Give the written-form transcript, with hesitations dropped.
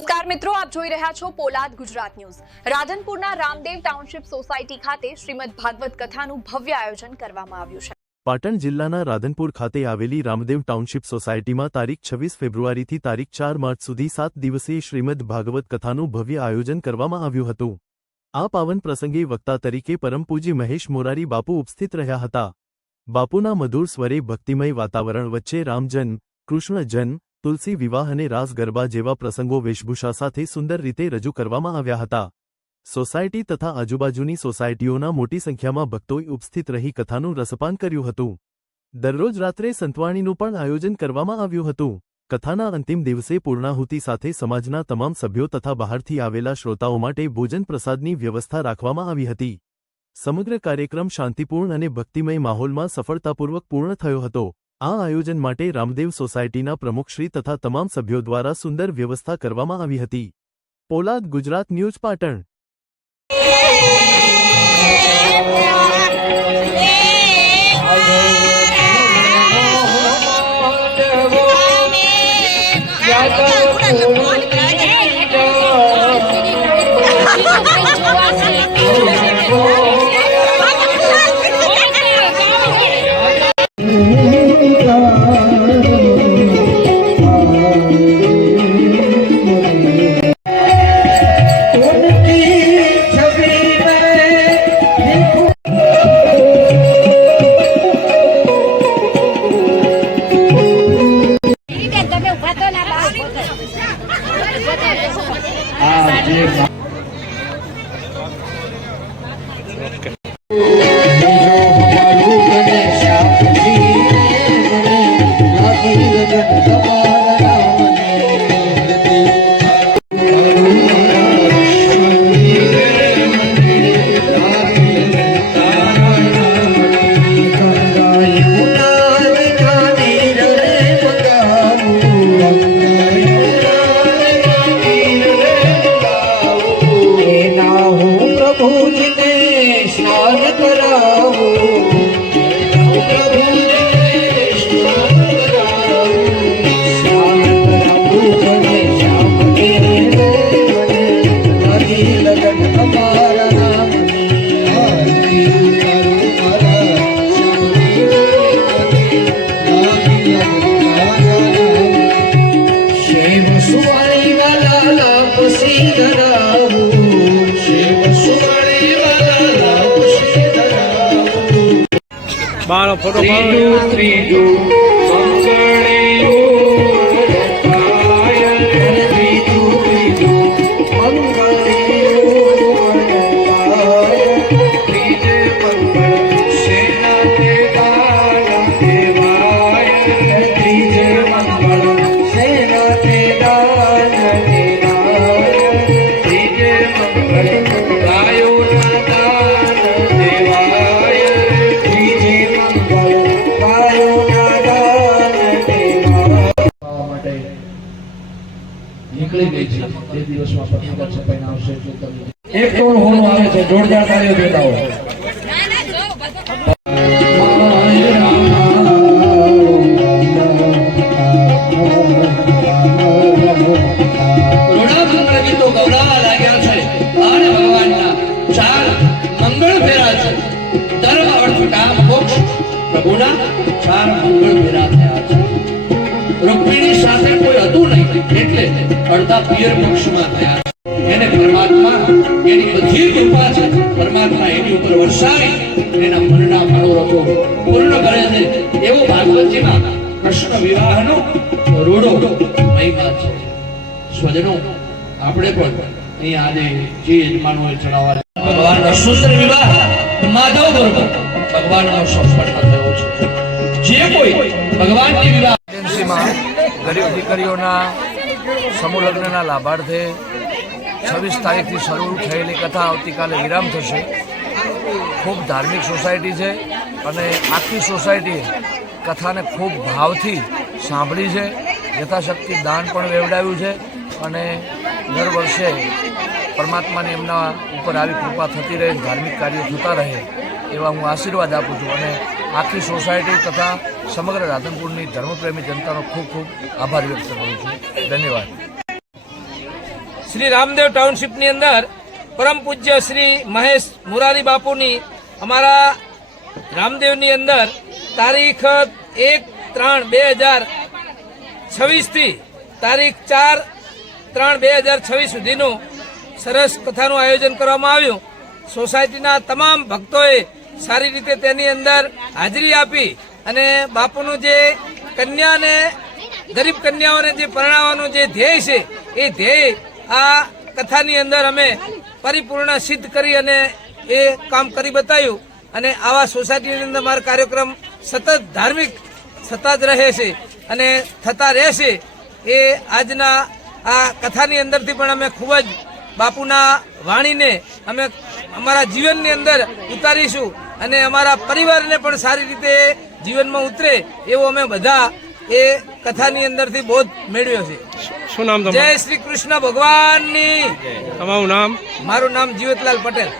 નમસ્કાર મિત્રો, આપ જોઈ રહ્યા છો પોલાદ ગુજરાત ન્યૂઝ। રાધનપુરના રામદેવ ટાઉનશીપ સોસાયટી ખાતે શ્રીમદ ભાગવત કથાનું ભવ્ય આયોજન કરવામાં આવ્યું છે। પાટણ જિલ્લાના રાધનપુર ખાતે આવેલી રામદેવ ટાઉનશીપ સોસાયટીમાં તારીખ 26 ફેબ્રુઆરીથી તારીખ 4 માર્ચ સુધી 7 દિવસીય શ્રીમદ ભાગવત કથાનું ભવ્ય આયોજન કરવામાં આવ્યું હતું। આ પાવન પ્રસંગે વક્તા તરીકે પરમ પૂજ્ય મહેશ મોરારી બાપુ ઉપસ્થિત રહ્યા હતા। બાપુના મધુર સ્વરે ભક્તિમય વાતાવરણ વચ્ચે રામજન્મ, કૃષ્ણ જન્મ, તુલસી વિવાહ અને રાસ ગરબા જેવા પ્રસંગો વેશભૂષા સાથે સુંદર રીતે રજૂ કરવામાં આવ્યા હતા। સોસાયટી તથા આજુબાજુની સોસાયટીઓના મોટી સંખ્યામાં ભક્તોએ ઉપસ્થિત રહી કથાનું રસપાન કર્યું હતું। દરરોજ રાત્રે સંતવાણીનું પણ આયોજન કરવામાં આવ્યું હતું। કથાના અંતિમ દિવસે પૂર્ણાહુતિ સાથે સમાજના તમામ સભ્યો તથા બહારથી આવેલા શ્રોતાઓ માટે ભોજન પ્રસાદની વ્યવસ્થા રાખવામાં આવી હતી। સમગ્ર કાર્યક્રમ શાંતિપૂર્ણ અને ભક્તિમય માહોલમાં સફળતાપૂર્વક પૂર્ણ થયો હતો। આ આયોજન માટે રામદેવ સોસાયટીના પ્રમુખશ્રી તથા તમામ સભ્યો દ્વારા સુંદર વ્યવસ્થા કરવામાં આવી હતી। પોલાદ ગુજરાત ન્યૂઝ પાટણ। બાળો ફોટો એક ટોન હોનું આવે છે, જોરદાર તાળીઓ દેતા હો। પ્રભુના 4 મંગળ ફેરા થયા છે। રૂકમિણી સાથે કોઈ હતું નહીં એટલે અડધા પિયર પક્ષમાં થયા છે। એને પરમાત્મા એની બધી કૃપા છે, પરમાત્મા એની ઉપર વરસાવી એના મનના મનોરથો પૂર્ણ કરે છે। એવો ભાગવતજીમાં કૃષ્ણ વિવાહનો રૂડો મહિમા છે। સ્વજનો, આપણે પણ અહીં આજે જે યજમાનોએ ચડાવવા ભગવાનનો સુંદર વિવાહ માધવ બરોબર ભગવાનનો સંપન્ન થયો છે। જે કોઈ ભગવાનની વિવાહ એજન્સીમાં ગરીબ દીકરીઓના સમૂહ લગ્નના લાભાર્થે 26 તારીખથી શરૂ થયેલી કથા આવતીકાલે વિરામ થશે। ખૂબ ધાર્મિક સોસાયટી છે અને આખી સોસાયટીએ કથાને ખૂબ ભાવથી સાંભળી છે। યથાશક્તિ દાન પણ વેવડાવ્યું છે અને દર વર્ષે પરમાત્માની એમના ઉપર આવી કૃપા થતી રહે, ધાર્મિક કાર્યો થતા રહે એવા હું આશીર્વાદ આપું છું અને આખી સોસાયટી તથા સમગ્ર રાધનપુરની ધર્મપ્રેમી જનતાનો ખૂબ ખૂબ આભાર વ્યક્ત કરું છું। ધન્યવાદ। શ્રી રામદેવ ટાઉનશીપની અંદર પરમ પૂજ્ય શ્રી મહેશ મુરારી બાપુની અમારા રામદેવની અંદર તારીખ 1/3/2026 થી તારીખ 4/3/2026 સુધીનું સરસ કથાનું આયોજન કરવામાં આવ્યું. સોસાયટીના તમામ ભક્તોએ સારી રીતે તેની અંદર હાજરી આપી અને બાપુનું જે કન્યાને ગરીબ કન્યાઓને જે પરણાવવાનું જે ધ્યેય છે એ ધ્યેય આ કથાની અંદર અમે પરિપૂર્ણ સિદ્ધ કરી અને એ કામ કરી બતાવ્યું. અને આવા સોસાયટીની અંદર મારો કાર્યક્રમ સતત ધાર્મિક થતા જ રહે છે અને થતા રહેશે. એ આજના આ કથાની અંદરથી પણ અમે ખૂબ જ બાપુના વાણીને અમે અમારા જીવનની અંદર ઉતારીશું અને અમારા પરિવારને પણ સારી રીતે જીવનમાં ઉતરે એવો અમે બધા એ કથાની અંદરથી બોધ મેળવ્યો છે. શું નામ જય શ્રી કૃષ્ણ ભગવાનની. તમારું નામ? મારું નામ જીવતલાલ પટેલ.